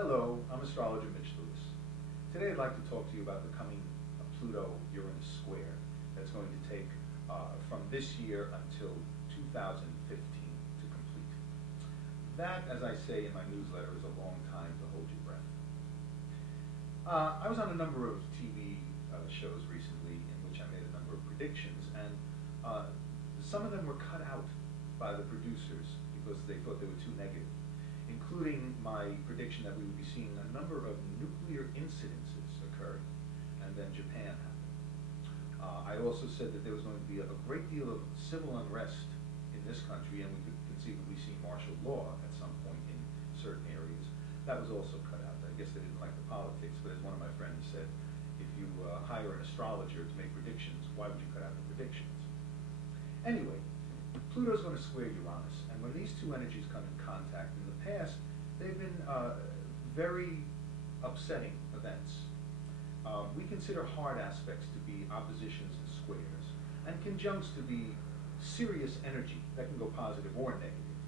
Hello, I'm astrologer Mitch Lewis. Today I'd like to talk to you about the coming Pluto-Uranus square that's going to take from this year until 2015 to complete. That, as I say in my newsletter, is a long time to hold your breath. I was on a number of TV shows recently in which I made a number of predictions, and some of them were cut out by the producers because they thought they were too negative, including my prediction that we would be seeing a number of nuclear incidences occurring, and then Japan happened. I also said that there was going to be a great deal of civil unrest in this country, and we could conceivably see martial law at some point in certain areas. That was also cut out. I guess they didn't like the politics, but as one of my friends said, if you hire an astrologer to make predictions, why would you cut out the predictions? Anyway, Pluto's going to square Uranus, and when these two energies come in contact, in the past, they've been very upsetting events. We consider hard aspects to be oppositions and squares, and conjuncts to be serious energy that can go positive or negative.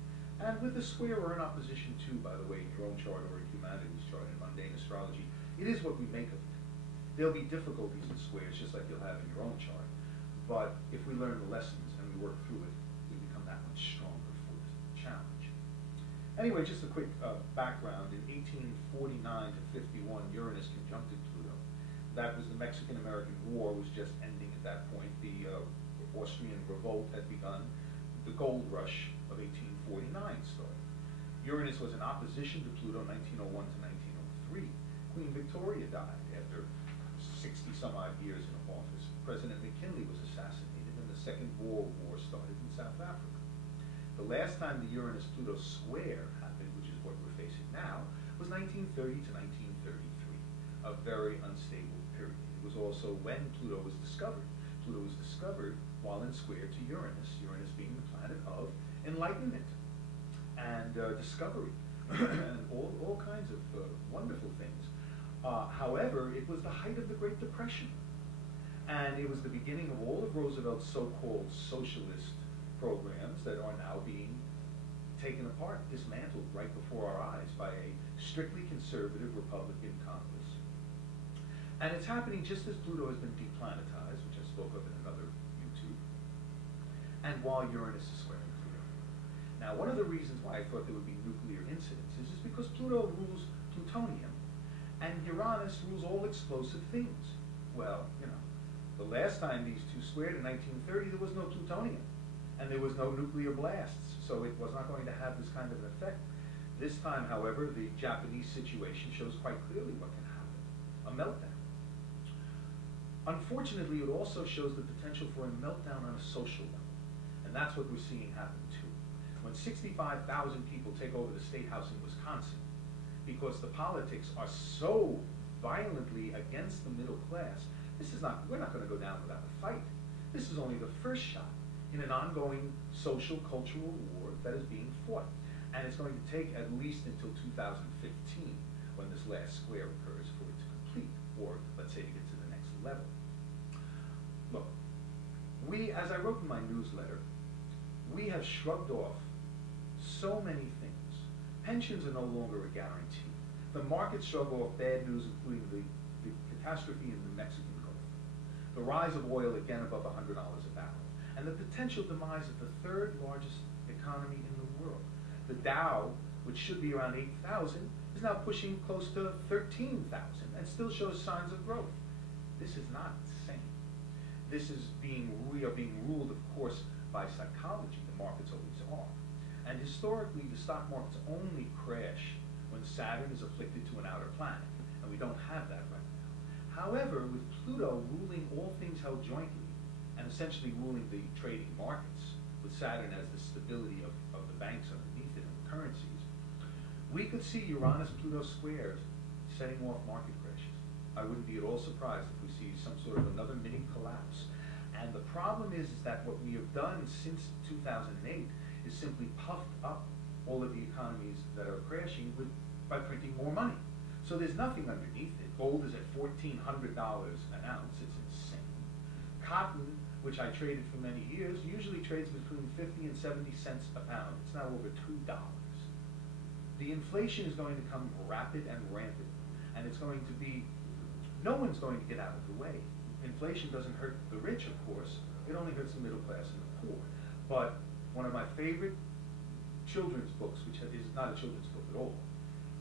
And with the square or in opposition to, by the way, in your own chart or in humanities chart in mundane astrology, it is what we make of it. There'll be difficulties in squares, just like you'll have in your own chart. But if we learn the lessons and we work through it, we become that much stronger for the challenge. Anyway, just a quick background. In 1849 to 51, Uranus conjuncted Pluto. That was the Mexican-American War was just ending at that point. The Austrian revolt had begun. The gold rush of 1849 started. Uranus was in opposition to Pluto 1901 to 1903. Queen Victoria died after 60-some-odd years in office. President McKinley was assassinated, and the Second Boer War started in South Africa. The last time the Uranus-Pluto square happened, which is what we're facing now, was 1930 to 1933, a very unstable period. It was also when Pluto was discovered. Pluto was discovered while in square to Uranus, Uranus being the planet of enlightenment and discovery, and all kinds of wonderful things. However, it was the height of the Great Depression, and it was the beginning of all of Roosevelt's so-called socialist programs that are now being taken apart, dismantled right before our eyes by a strictly conservative Republican Congress. And it's happening just as Pluto has been deplanetized, which I spoke of in another YouTube, and while Uranus is squaring Pluto. Now, one of the reasons why I thought there would be nuclear incidences is because Pluto rules plutonium, and Uranus rules all explosive things. Well, you know, the last time these two squared in 1930, there was no plutonium, and there was no nuclear blasts, so it was not going to have this kind of an effect. This time, however, the Japanese situation shows quite clearly what can happen, a meltdown. Unfortunately, it also shows the potential for a meltdown on a social level, and that's what we're seeing happen too. When 65,000 people take over the State House in Wisconsin, because the politics are so violently against the middle class, we're not going to go down without a fight. This is only the first shot in an ongoing social, cultural war that is being fought. And it's going to take at least until 2015, when this last square occurs, for it to complete, or let's say to get to the next level. Look, as I wrote in my newsletter, we have shrugged off so many things. Pensions are no longer a guarantee. The markets shrug off bad news, including the catastrophe in the Mexican Gulf, the rise of oil again above $100 a barrel, and the potential demise of the third largest economy in the world. The Dow, which should be around 8,000, is now pushing close to 13,000 and still shows signs of growth. This is not insane. We are being ruled, of course, by psychology. The markets always are. And historically, the stock markets only crash when Saturn is afflicted to an outer planet, and we don't have that right now. However, with Pluto ruling all things held jointly, and essentially ruling the trading markets, with Saturn as the stability of the banks underneath it and the currencies, we could see Uranus-Pluto squared setting off market crashes. I wouldn't be at all surprised if we see some sort of another mini collapse. And the problem is that what we have done since 2008 is simply puffed up all of the economies that are crashing by printing more money. So there's nothing underneath it. Gold is at $1,400 an ounce. It's insane. Cotton, which I traded for many years, usually trades between 50 and 70 cents a pound. It's now over $2. the inflation is going to come rapid and rampant, and it's going to be, no one's going to get out of the way. Inflation doesn't hurt the rich, of course, it only hurts the middle class and the poor. But one of my favorite children's books, which is not a children's book at all,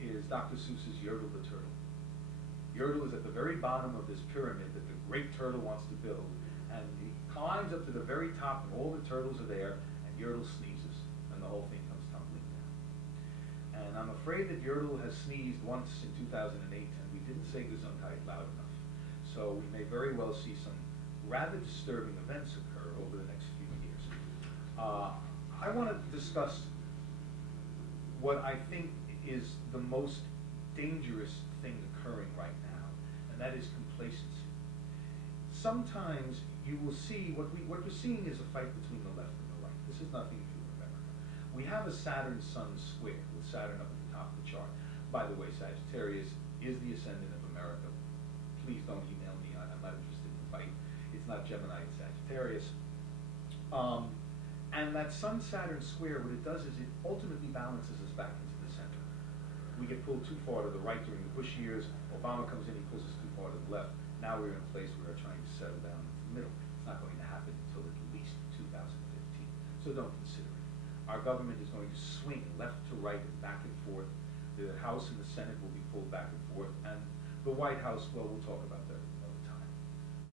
is Dr. Seuss's Yertle the Turtle. Yertle is at the very bottom of this pyramid that the great turtle wants to build, and he climbs up to the very top, and all the turtles are there, and Yertle sneezes, and the whole thing comes tumbling down. And I'm afraid that Yertle has sneezed once in 2008, and we didn't say Gesundheit loud enough. So we may very well see some rather disturbing events occur over the next few years. I want to discuss what I think is the most dangerous thing occurring right now, and that is complacency. Sometimes you will see, what we're seeing is a fight between the left and the right. This is nothing new in America. We have a Saturn-Sun square, with Saturn up at the top of the chart. By the way, Sagittarius is the ascendant of America. Please don't email me, I'm not interested in the fight. It's not Gemini, it's Sagittarius. And that Sun-Saturn square, what it does is it ultimately balances us back into the center. We get pulled too far to the right during the Bush years. Obama comes in, he pulls us too far to the left. Now we're in a place where we're trying to settle down into the middle. It's not going to happen until at least 2015. So don't consider it. Our government is going to swing left to right and back and forth. The House and the Senate will be pulled back and forth. And the White House, well, we'll talk about that